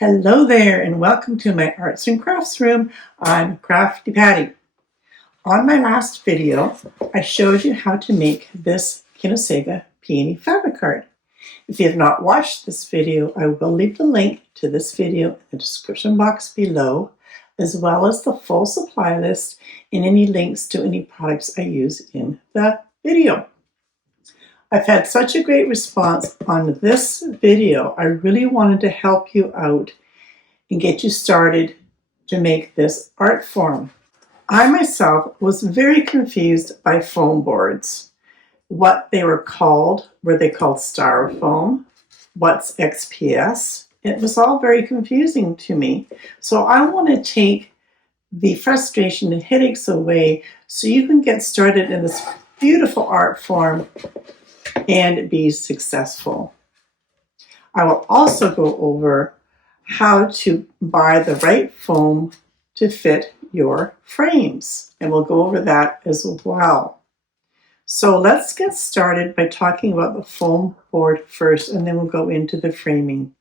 Hello there and welcome to my arts and crafts room. I'm Crafty Patti. On my last video, I showed you how to make this Kinusaiga peony fabric card. If you have not watched this video, I will leave the link to this video in the description box below, as well as the full supply list and any links to any products I use in the video. I've had such a great response on this video. I really wanted to help you out and get you started to make this art form. I myself was very confused by foam boards. What they were called, were they called Styrofoam? What's XPS? It was all very confusing to me. So I want to take the frustration and headaches away so you can get started in this beautiful art form and be successful. I will also go over how to buy the right foam to fit your frames, and we'll go over that as well. So let's get started by talking about the foam board first, and then we'll go into the framing.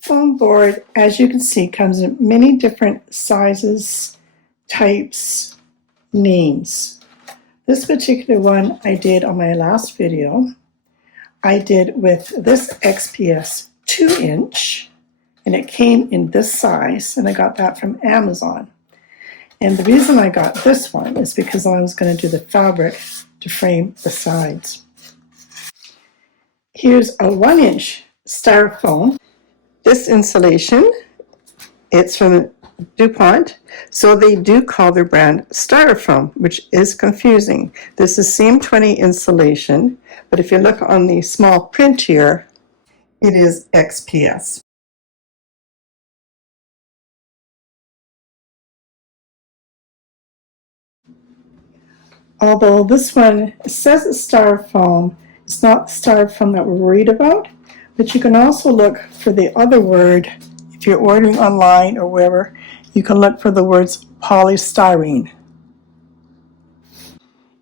Foam board, as you can see, comes in many different sizes, types, names. This particular one I did on my last video. I did with this XPS 2-inch, and it came in this size, and I got that from Amazon. And the reason I got this one is because I was going to do the fabric to frame the sides. Here's a 1-inch Styrofoam. This insulation, it's from DuPont, so they do call their brand Styrofoam, which is confusing. This is CM20 insulation, but if you look on the small print here, it is XPS. Although this one says it's Styrofoam, it's not the Styrofoam that we're worried about, but you can also look for the other word. If you're ordering online or wherever, you can look for the words polystyrene.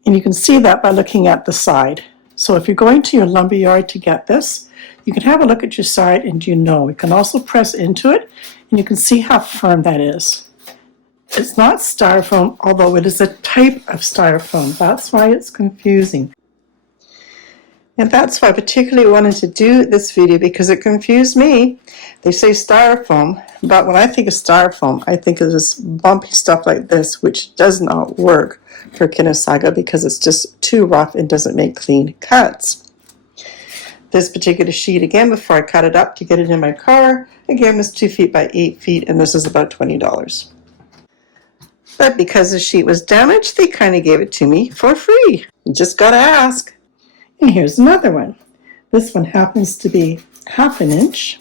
And you can see that by looking at the side. So if you're going to your lumber yard to get this, you can have a look at your side and you know. You can also press into it and you can see how firm that is. It's not Styrofoam, although it is a type of Styrofoam. That's why it's confusing. And that's why I particularly wanted to do this video, because it confused me. They say Styrofoam, but when I think of Styrofoam, I think of this bumpy stuff like this, which does not work for Kinusaiga because it's just too rough and doesn't make clean cuts. This particular sheet, again, before I cut it up to get it in my car, again, was 2 feet by 8 feet, and this is about $20. But because the sheet was damaged, they kind of gave it to me for free. You just gotta ask. And here's another one. This one happens to be 1/2 inch.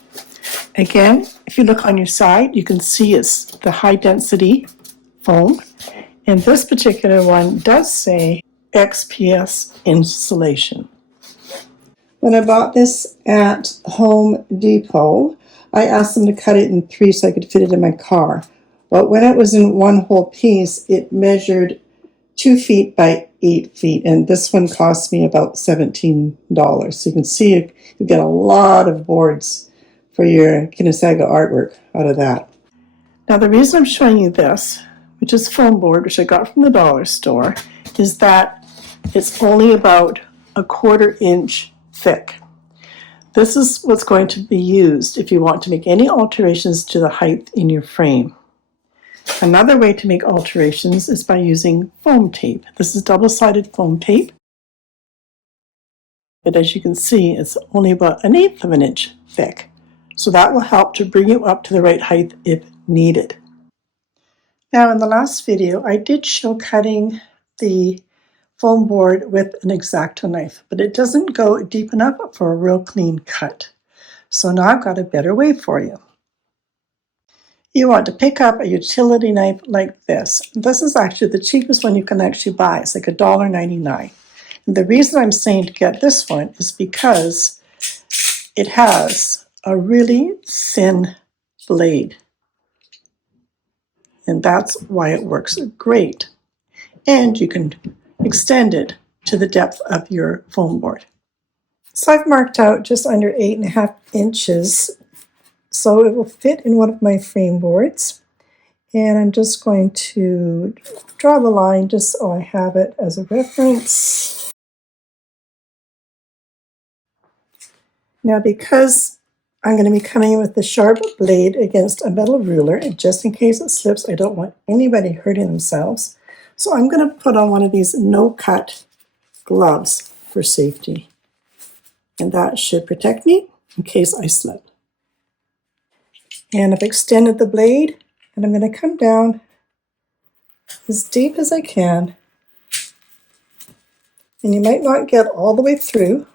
Again, if you look on your side, you can see it's the high density foam. And this particular one does say XPS insulation. When I bought this at Home Depot, I asked them to cut it in 3 so I could fit it in my car. But when it was in one whole piece, it measured 2 feet by 8 feet, and this one cost me about $17. So you can see you get a lot of boards for your Kinusaiga artwork out of that. Now the reason I'm showing you this, which is foam board, which I got from the dollar store, is that it's only about 1/4 inch thick. This is what's going to be used if you want to make any alterations to the height in your frame. Another way to make alterations is by using foam tape. This is double-sided foam tape. But as you can see, it's only about 1/8 of an inch thick. So that will help to bring you up to the right height if needed. Now in the last video, I did show cutting the foam board with an X-Acto knife, but it doesn't go deep enough for a real clean cut. So now I've got a better way for you. You want to pick up a utility knife like this. This is actually the cheapest one you can actually buy. It's like $1.99. And the reason I'm saying to get this one is because it has a really thin blade. And that's why it works great. And you can extend it to the depth of your foam board. So I've marked out just under 8.5 inches, so it will fit in one of my frame boards. And I'm just going to draw the line just so I have it as a reference. Now, because I'm going to be coming in with the sharp blade against a metal ruler, and just in case it slips, I don't want anybody hurting themselves. So I'm going to put on one of these no-cut gloves for safety. And that should protect me in case I slip. And I've extended the blade, and I'm going to come down as deep as I can. And you might not get all the way through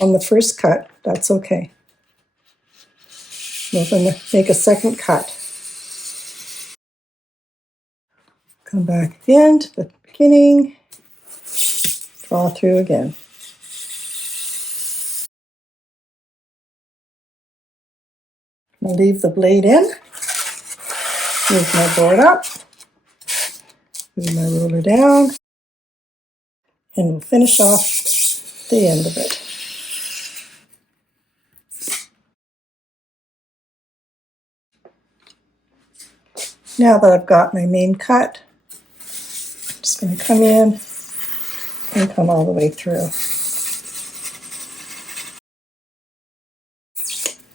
on the first cut. That's okay. We're going to make a second cut. Come back again to the beginning. Draw through again. I'll leave the blade in. Move my board up. Move my ruler down. And we'll finish off the end of it. Now that I've got my main cut, I'm just going to come in and come all the way through.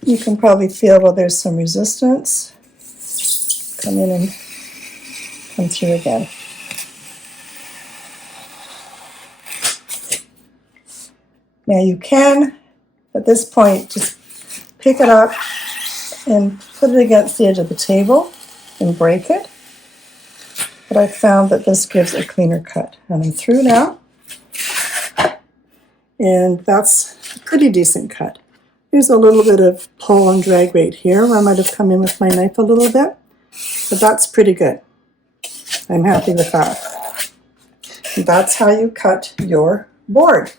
You can probably feel where there's some resistance. Come in and come through again. Now you can, at this point, just pick it up and put it against the edge of the table and break it. But I found that this gives a cleaner cut. And I'm through now. And that's a pretty decent cut. There's a little bit of pull and drag right here where I might have come in with my knife a little bit. But that's pretty good. I'm happy with that. And that's how you cut your board.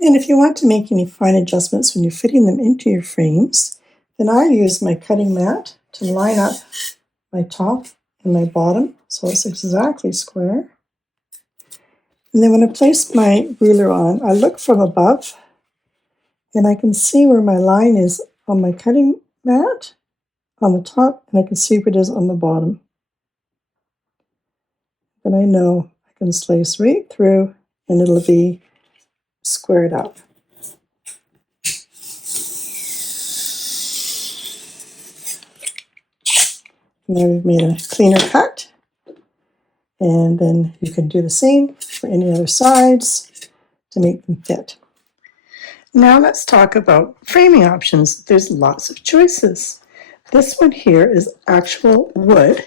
And if you want to make any fine adjustments when you're fitting them into your frames, then I use my cutting mat to line up my top and my bottom so it's exactly square. And then when I place my ruler on, I look from above and I can see where my line is on my cutting mat on the top, and I can see where it is on the bottom. Then I know I can slice right through and it'll be squared up. Now we've made a cleaner cut, and then you can do the same for any other sides to make them fit. Now let's talk about framing options. There's lots of choices. This one here is actual wood,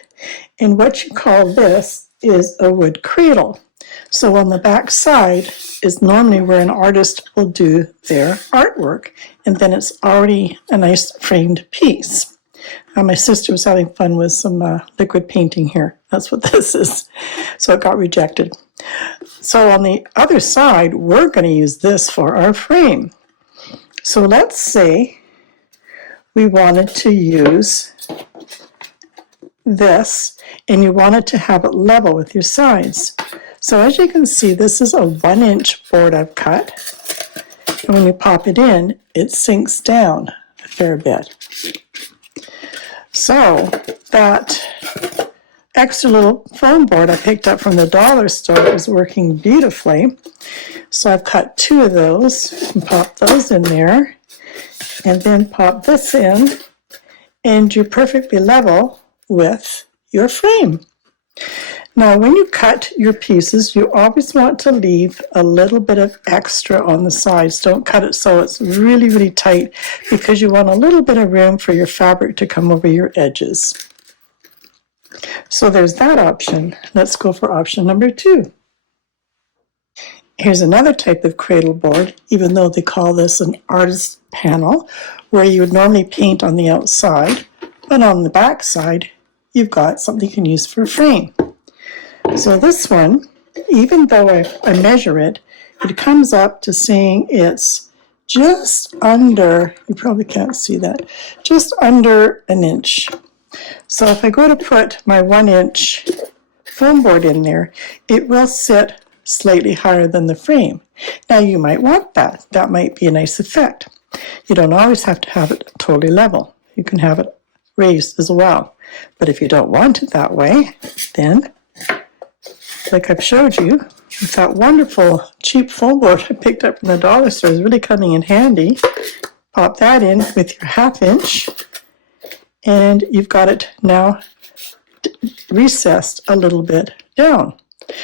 and what you call this is a wood cradle. So on the back side is normally where an artist will do their artwork, and then it's already a nice framed piece. My sister was having fun with some liquid painting here. That's what this is. So it got rejected. So on the other side, we're going to use this for our frame. So let's say we wanted to use this, and you wanted to have it level with your sides. So as you can see, this is a 1-inch board I've cut. And when you pop it in, it sinks down a fair bit. So that extra little foam board I picked up from the dollar store is working beautifully. So I've cut 2 of those and popped those in there, and then pop this in, and you're perfectly level with your frame. Now when you cut your pieces, you always want to leave a little bit of extra on the sides. Don't cut it so it's really, really tight, because you want a little bit of room for your fabric to come over your edges. So there's that option. Let's go for option number 2. Here's another type of cradle board, even though they call this an artist panel, where you would normally paint on the outside, but on the back side, you've got something you can use for a frame. So this one, even though I measure it, it comes up to saying it's just under, you probably can't see that, just under 1 inch. So if I go to put my 1-inch foam board in there, it will sit slightly higher than the frame. Now you might want that. That might be a nice effect. You don't always have to have it totally level. You can have it raised as well. But if you don't want it that way, then, like I've showed you, with that wonderful cheap foam board I picked up from the dollar store is really coming in handy. Pop that in with your 1/2 inch, and you've got it now recessed a little bit down.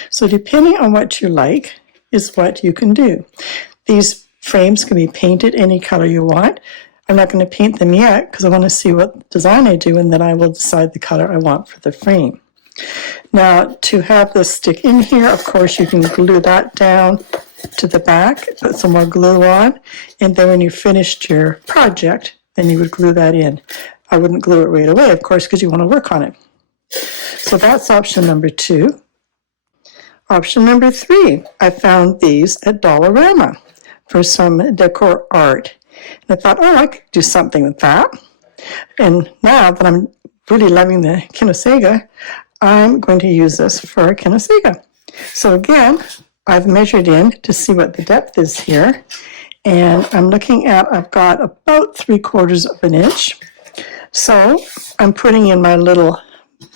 So depending on what you like is what you can do. These frames can be painted any color you want. I'm not going to paint them yet because I want to see what design I do, and then I will decide the color I want for the frame. Now, to have this stick in here, of course, you can glue that down to the back, put some more glue on, and then when you finished your project, then you would glue that in. I wouldn't glue it right away, of course, because you want to work on it. So that's option number 2. Option number 3, I found these at Dollarama for some decor art. And I thought, oh, I could do something with that. And now that I'm really loving the Kinusaiga, I'm going to use this for a Kinusaiga. So again, I've measured in to see what the depth is here. And I'm looking at, I've got about 3/4 of an inch. So I'm putting in my little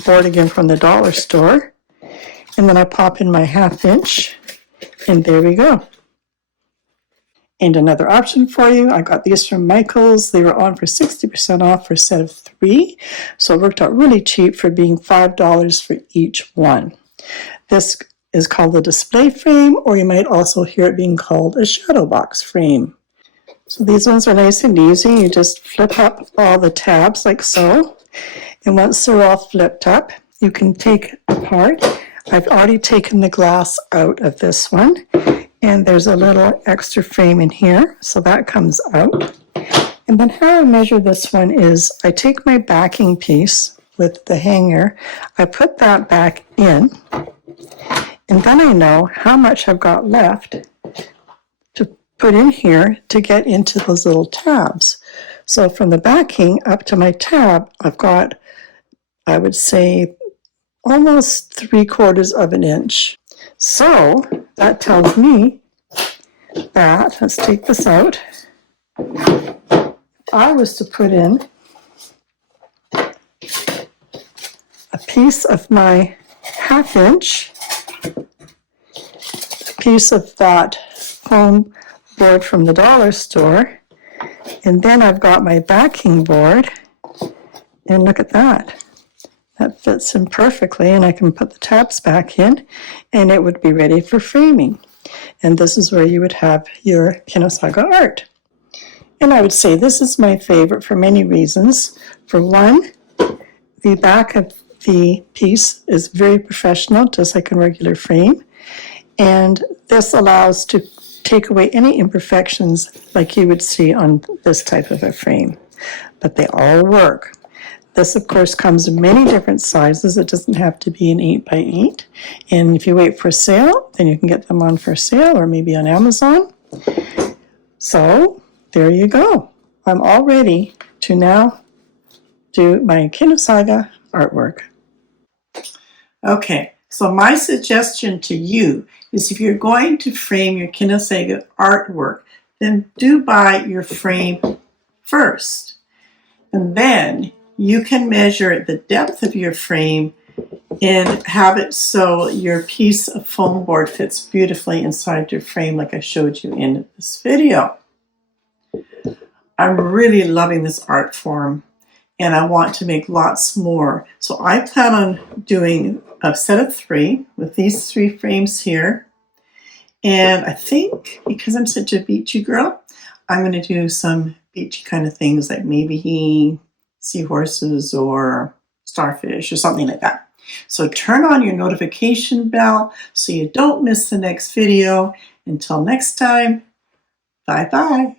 board again from the dollar store. And then I pop in my 1/2 inch. And there we go. And another option for you, I got these from Michael's. They were on for 60% off for a set of 3. So it worked out really cheap for being $5 for each one. This is called a display frame, or you might also hear it being called a shadow box frame. So these ones are nice and easy. You just flip up all the tabs like so. And once they're all flipped up, you can take apart. I've already taken the glass out of this one. And there's a little extra frame in here, so that comes out. And then how I measure this one is I take my backing piece with the hanger, I put that back in, and then I know how much I've got left to put in here to get into those little tabs. So from the backing up to my tab, I've got, I would say, almost 3/4 of an inch. So that tells me that, let's take this out, if I was to put in a piece of my 1/2 inch, a piece of that foam board from the dollar store, and then I've got my backing board, and look at that. That fits in perfectly, and I can put the tabs back in, and it would be ready for framing. And this is where you would have your Kinusaiga art. And I would say this is my favorite for many reasons. For one, the back of the piece is very professional, just like a regular frame. And this allows to take away any imperfections like you would see on this type of a frame. But they all work. This, of course, comes in many different sizes. It doesn't have to be an 8x8. And if you wait for sale, then you can get them on for sale or maybe on Amazon. So there you go. I'm all ready to now do my Kinusaiga artwork. Okay, so my suggestion to you is if you're going to frame your Kinusaiga artwork, then do buy your frame first. And then you can measure the depth of your frame and have it so your piece of foam board fits beautifully inside your frame like I showed you in this video. I'm really loving this art form and I want to make lots more. So I plan on doing a set of 3 with these 3 frames here. And I think because I'm such a beachy girl, I'm going to do some beachy kind of things like maybe seahorses or starfish or something like that. So turn on your notification bell so you don't miss the next video. Until next time, bye-bye.